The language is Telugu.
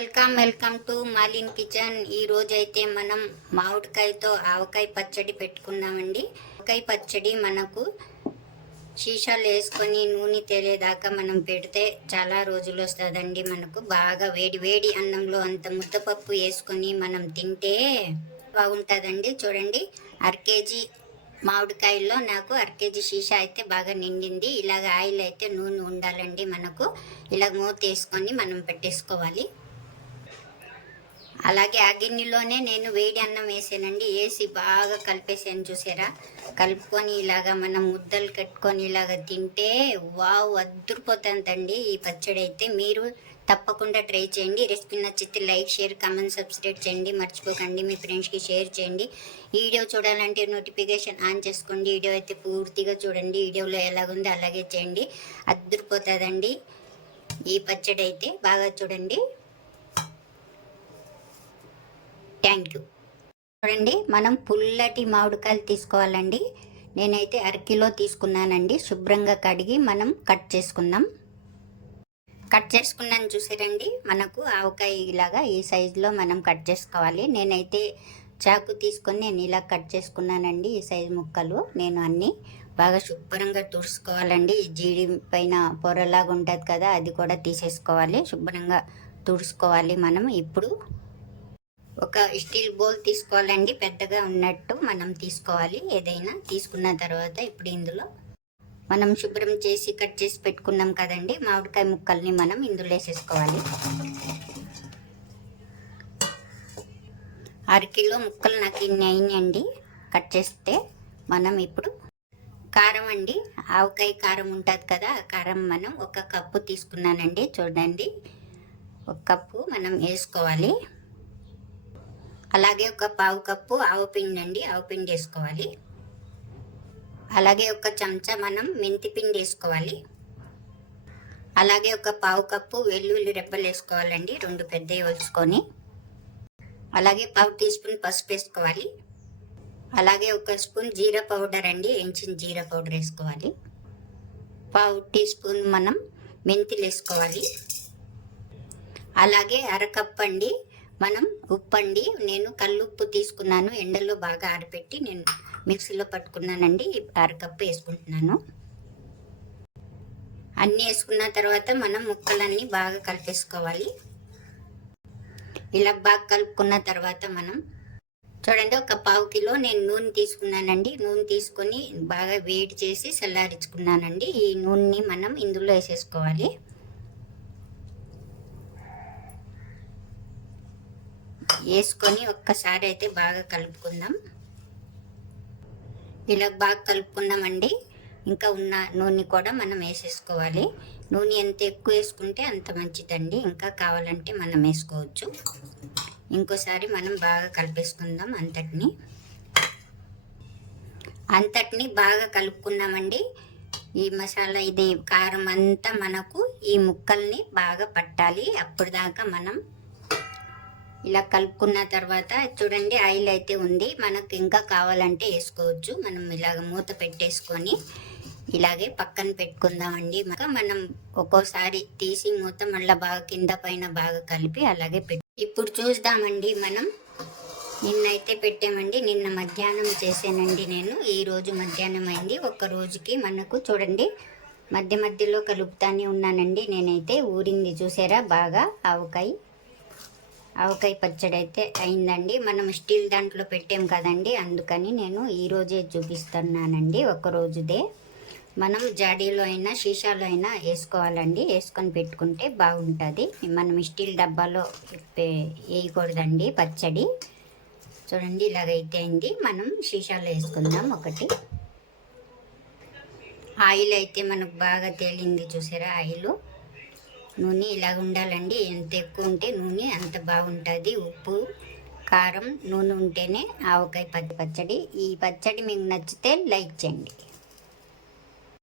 Welcome to మాలిన్ kitchen. ఈ రోజు అయితే మనం మామిడికాయతో ఆవకాయ పచ్చడి పెట్టుకున్నామండి. ఆవకాయ పచ్చడి మనకు సీసాలు వేసుకొని నూనె తేలేదాకా మనం పెడితే చాలా రోజులు వస్తుందండి. మనకు బాగా వేడి వేడి అన్నంలో అంత ముద్దపప్పు వేసుకొని మనం తింటే బాగుంటుందండి. చూడండి, కేజీ మామిడికాయల్లో నాకు కేజీ సీసా అయితే బాగా నిండింది. ఇలాగ ఆయిల్ అయితే నూనె ఉండాలండి. మనకు ఇలా మూత వేసుకొని మనం పెట్టేసుకోవాలి. అలాగే ఆ గిన్నెలోనే నేను వేడి అన్నం వేసానండి. వేసి బాగా కలిపేసాను. చూసారా, కలుపుకొని ఇలాగా మనం ముద్దలు కట్టుకొని ఇలాగ తింటే వావ్ అద్దరిపోతుందండి ఈ పచ్చడి అయితే. మీరు తప్పకుండా ట్రై చేయండి. రెసిపీ నచ్చితే లైక్, షేర్, కామెంట్, సబ్స్క్రైబ్ చేయండి. మర్చిపోకండి మీ ఫ్రెండ్స్కి షేర్ చేయండి. ఈ వీడియో చూడాలంటే నోటిఫికేషన్ ఆన్ చేసుకోండి. వీడియో అయితే పూర్తిగా చూడండి. వీడియోలో ఎలాగుందో అలాగే చేయండి. అద్దరిపోతుందండి ఈ పచ్చడి అయితే. బాగా చూడండి. Thank you. చూడండి, మనం పుల్లటి మామిడికాయలు తీసుకోవాలండి. నేనైతే అరకిలో తీసుకున్నానండి. శుభ్రంగా కడిగి మనం కట్ చేసుకుందాం. కట్ చేసుకున్నాను చూసారండి. మనకు ఆవకాయ ఇలాగా ఈ సైజులో మనం కట్ చేసుకోవాలి. నేనైతే చాకు తీసుకొని నేను ఇలా కట్ చేసుకున్నానండి. ఈ సైజు ముక్కలు నేను అన్నీ బాగా శుభ్రంగా తుడుచుకోవాలండి. ఈ జీడి పైన పొరలాగా ఉంటుంది కదా, అది కూడా తీసేసుకోవాలి. శుభ్రంగా తుడుచుకోవాలి. మనం ఇప్పుడు ఒక స్టీల్ బౌల్ తీసుకోవాలండి. పెద్దగా ఉన్నట్టు మనం తీసుకోవాలి. ఏదైనా తీసుకున్న తర్వాత ఇప్పుడు ఇందులో మనం శుభ్రం చేసి కట్ చేసి పెట్టుకున్నాం కదండి మామిడికాయ ముక్కల్ని మనం ఇందులో వేసేసుకోవాలి. అరకిలో ముక్కలు నాకు ఇన్ని అయినాయండి కట్ చేస్తే. మనం ఇప్పుడు కారం అండి, ఆవకాయ కారం ఉంటుంది కదా, ఆ కారం మనం 1 కప్పు తీసుకున్నానండి. చూడండి, 1 కప్పు మనం వేసుకోవాలి. అలాగే 1/4 కప్పు ఆవపిండి అండి, ఆవపిండి వేసుకోవాలి. అలాగే 1 చెంచా మనం మెంతి పిండి వేసుకోవాలి. అలాగే 1/4 కప్పు వెల్లుల్లి రెబ్బలు వేసుకోవాలండి, 2 పెద్దవి వలుచుకొని. అలాగే 1/2 టీ స్పూన్ పసుపు వేసుకోవాలి. అలాగే 1 స్పూన్ జీరా పౌడర్ అండి, వేయించిన జీరా పౌడర్ వేసుకోవాలి. 1/2 టీ స్పూన్ మనం మెంతులు వేసుకోవాలి. అలాగే 1/2 కప్పు అండి మనం ఉప్పు అండి. నేను కల్లుప్పు తీసుకున్నాను, ఎండలో బాగా ఆరబెట్టి నేను మిక్సీలో పట్టుకున్నానండి. 1/2 కప్పు వేసుకుంటున్నాను. అన్నీ వేసుకున్న తర్వాత మనం ముక్కలన్నీ బాగా కలిపేసుకోవాలి. ఇలా బాగా కలుపుకున్న తర్వాత మనం చూడండి, 1/4 కిలో నేను నూనె తీసుకున్నానండి. నూనె తీసుకొని బాగా వేడి చేసి చల్లారించుకున్నానండి. ఈ నూనెని మనం ఇందులో వేసేసుకోవాలి. వేసుకొని ఒక్కసారి అయితే బాగా కలుపుకుందాం. ఇలా బాగా కలుపుకున్నామండి. ఇంకా ఉన్న నూనె కూడా మనం వేసేసుకోవాలి. నూనె ఎంత ఎక్కువ వేసుకుంటే అంత మంచిదండి. ఇంకా కావాలంటే మనం వేసుకోవచ్చు. ఇంకోసారి మనం బాగా కలిపేసుకుందాం. అంతటిని బాగా కలుపుకున్నామండి. ఈ మసాలా ఇది కారం అంతా మనకు ఈ ముక్కల్ని బాగా పట్టాలి. అప్పుడు దాకా మనం ఇలా కలుపుకున్న తర్వాత చూడండి, ఆయిల్ అయితే ఉంది. మనకు ఇంకా కావాలంటే వేసుకోవచ్చు. మనం ఇలాగ మూత పెట్టేసుకొని ఇలాగే పక్కన పెట్టుకుందామండి. మనం ఒక్కోసారి తీసి మూత మళ్ళీ బాగా కింద పైన బాగా కలిపి అలాగే ఇప్పుడు చూద్దామండి. మనం నిన్నైతే పెట్టామండి. నిన్న మధ్యాహ్నం చేసానండి నేను. ఈరోజు మధ్యాహ్నం అయింది. 1 రోజుకి మనకు చూడండి మధ్య మధ్యలో కలుపుతానే ఉన్నానండి. నేనైతే ఊరింది చూసారా బాగా ఆవకాయ పచ్చడి అయితే అయిందండి. మనం స్టీల్ దాంట్లో పెట్టాం కదండి, అందుకని నేను ఈరోజే చూపిస్తున్నానండి. 1 రోజుదే. మనం జాడీలో అయినా సీసాలో అయినా వేసుకోవాలండి. వేసుకొని పెట్టుకుంటే బాగుంటుంది. మనం స్టీల్ డబ్బాలో వేయకూడదండి పచ్చడి. చూడండి, ఇలాగైతే అయింది. మనం సీసాలో వేసుకుందాం. ఆయిల్ అయితే మనకు బాగా తేలింది చూసారా. నూనె ఇలాగ ఉండాలండి. ఎంత ఎక్కువ ఉంటే నూనె అంత బాగుంటుంది. ఉప్పు, కారం, నూనె ఉంటేనే ఆవకాయ పచ్చడి. ఈ పచ్చడి మీకు నచ్చితే లైక్ చేయండి.